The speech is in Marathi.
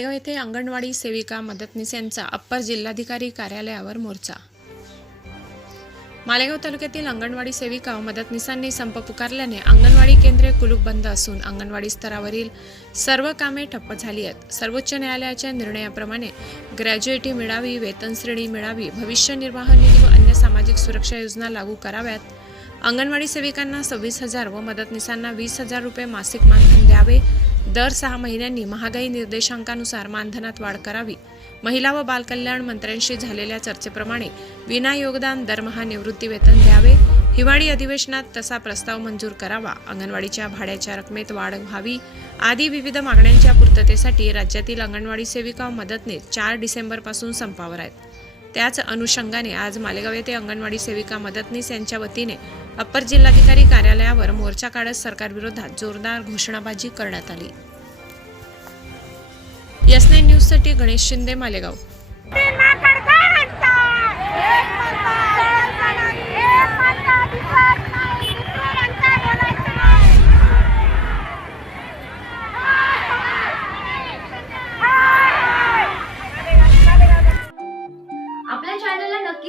मालेगाव येथे अंगणवाडी सेविका मदतनीस यांचा अप्पर जिल्हाधिकारी कार्यालयावर मोर्चा. मालेगाव तालुक्यातील अंगणवाडी सेविका मदतनीसांनी संप पुकारल्याने अंगणवाडी केंद्रे कुलूप बंद असून अंगणवाडी स्तरावरील सर्व कामे ठप्प झाली आहेत. सर्वोच्च न्यायालयाच्या निर्णयाप्रमाणे ग्रॅज्युएटी मिळावी वेतन श्रेणी मिळावी भविष्य निर्वाह निधी व अन्य सामाजिक सुरक्षा योजना लागू कराव्यात. अंगणवाडी सेविकांना सव्वीस हजार व मदतनीसांना वीस हजार रुपये मासिक मानधन द्यावे. दर सहा महिन्यांनी महागाई निर्देशांकानुसार मानधनात वाढ करावी. महिला व बालकल्याण मंत्र्यांशी झालेल्या चर्चेप्रमाणे विना योगदान दरमहा निवृत्ती वेतन द्यावे. हिवाळी अधिवेशनात तसा प्रस्ताव मंजूर करावा. अंगणवाडीच्या भाड्याच्या रकमेत वाढ व्हावी. आदी विविध मागण्यांच्या पूर्ततेसाठी राज्यातील अंगणवाडी सेविका मदतनीस चार डिसेंबरपासून संपावर आहेत. त्याच अनुषंगाने आज मालेगाव येथे अंगणवाडी सेविका मदतनीस यांच्या वतीने अप्पर जिल्हाधिकारी कार्यालयावर मोर्चा काढत सरकारविरोधात जोरदार घोषणाबाजी करण्यात आली. यसने न्यूजसाठी गणेश शिंदे मालेगाव.